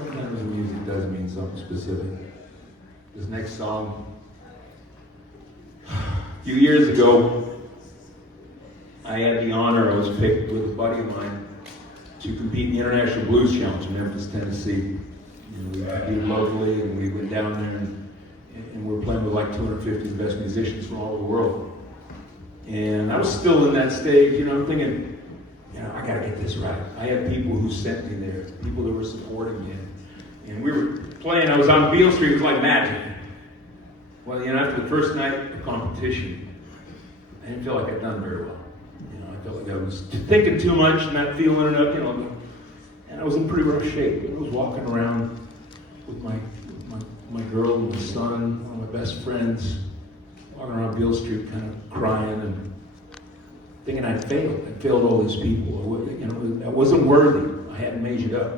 Sometimes the music does mean something specific. This next song, a few years ago, I had the honor, I was picked with a buddy of mine to compete in the International Blues Challenge in Memphis, Tennessee. We competed locally, and we went down there, and we were playing with like 250 of the best musicians from all over the world. And I was still in that stage, I'm thinking, I gotta get this right. I had people who sent me there, people that were supporting me. And we were playing, I was on Beale Street, it was like magic. Well, after the first night of competition, I didn't feel like I'd done very well. I felt like I was thinking too much and not feeling enough, and I was in pretty rough shape. I was walking around with my girl and my son, one of my best friends, walking around Beale Street kind of crying and thinking I'd failed. I'd failed all these people. I wasn't worthy. I hadn't measured up.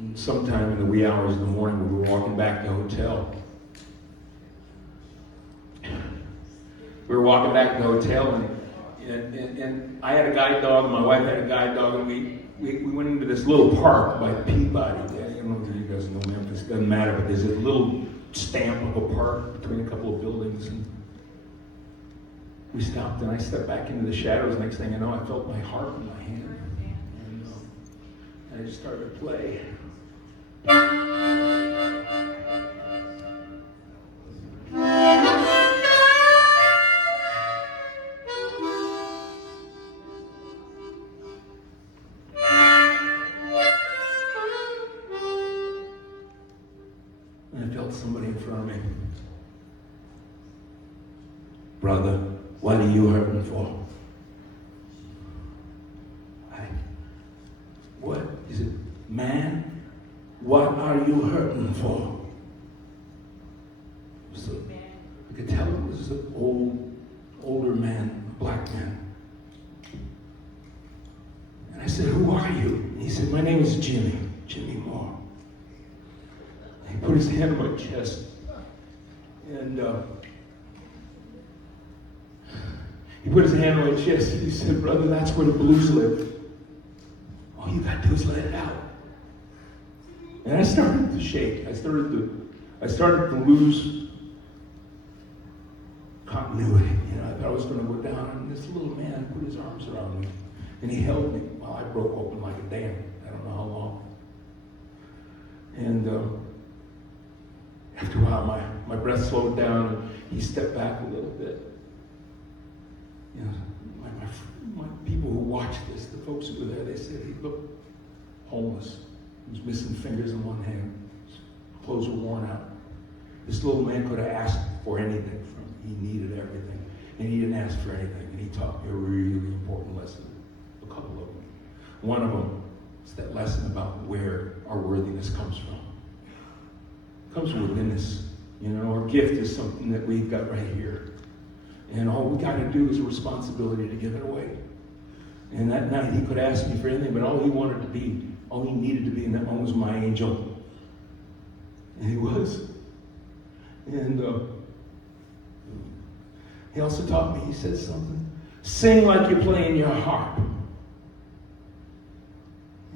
And sometime in the wee hours of the morning, we were walking back to the hotel. We were walking back to the hotel, and I had a guide dog, and my wife had a guide dog, and we went into this little park by Peabody. I don't know if you guys know Memphis, it doesn't matter, but there's a little stamp of a park between a couple of buildings. And we stopped, and I stepped back into the shadows. Next thing I know, I felt my harp in my hand. And I just started to play. And I felt somebody in front of me. Brother, what are you hurting for? What is it? Man, what are you hurting for? So I could tell it was an older man, a black man. And I said, who are you? And he said, my name is Jimmy Moore. And he put his hand on my chest, and he put his hand on my chest, and he said, brother, that's where the blues live. All you got to do is let it out. And I started to shake. I started to lose continuity. I thought I was going to go down, and this little man put his arms around me, and he held me while I broke open like a dam. I don't know how long. And after a while, my breath slowed down, and he stepped back a little bit. My people who watched this, the folks who were there, they said he looked homeless. He was missing fingers in one hand. His clothes were worn out. This little man could have asked for anything from me. He needed everything. And he didn't ask for anything. And he taught me a really important lesson. A couple of them. One of them is that lesson about where our worthiness comes from. It comes from within us. Our gift is something that we've got right here. And all we got to do is a responsibility to give it away. And that night he could ask me for anything, but all he needed to be in that moment was my angel. And he was. And he also taught me, he said something, sing like you're playing your harp.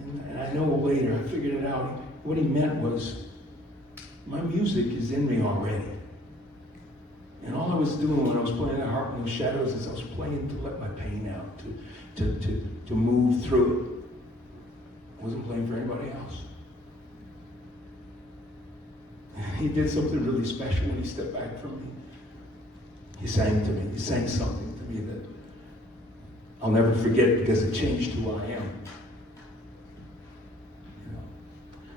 And I know later, I figured it out. What he meant was, my music is in me already. And all I was doing when I was playing the harp in the shadows is I was playing to let my pain out, to move through it. I wasn't playing for anybody else. And he did something really special when he stepped back from me. He sang to me. He sang something to me that I'll never forget because it changed who I am.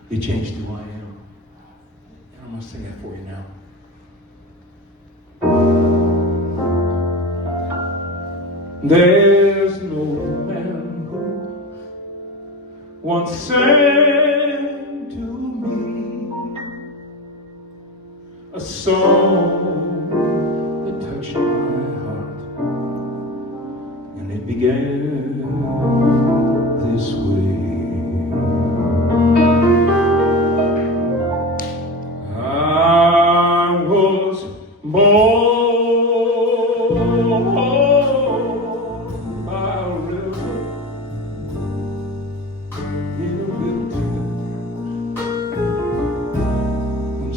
He changed who I am. And I'm going to sing that for you now. There's no man who once sang to me a song that touched my heart, and it began this way. I was born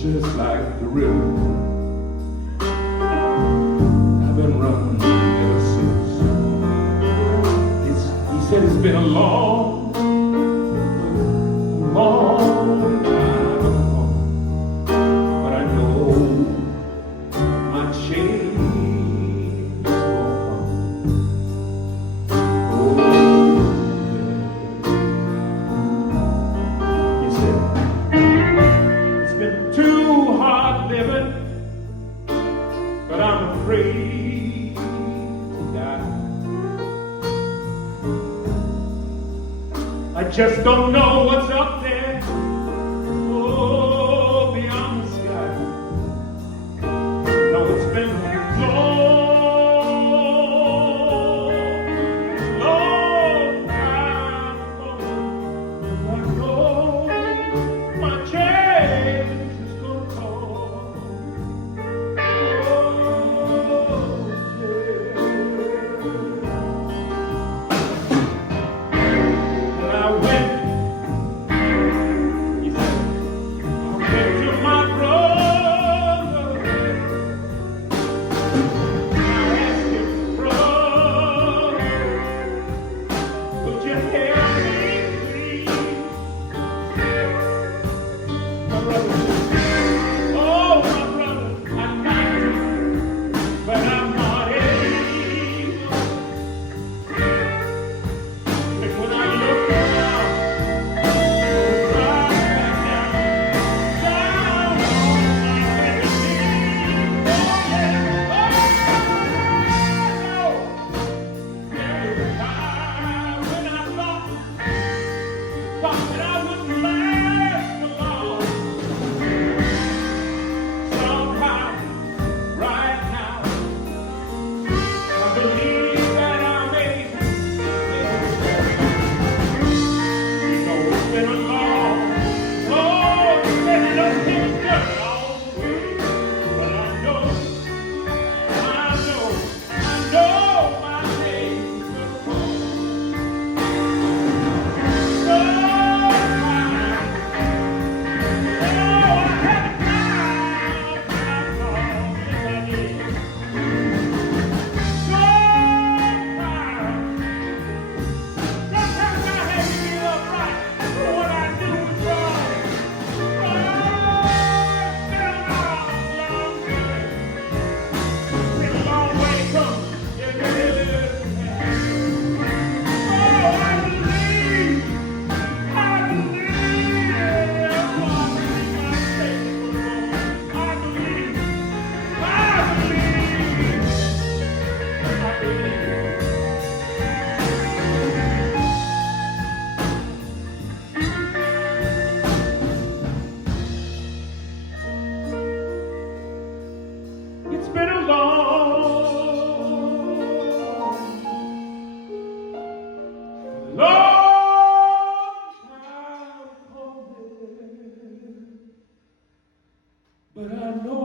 just like the river. I've been running ever since. He said it's been a long time ago, but I know my change will come. Oh, yeah. He said it's been too hard living, but I'm afraid to die. I just don't know what's up there, oh, beyond the sky. No, it's been long time coming. I know my change is gonna come. It's been a long time coming, but I know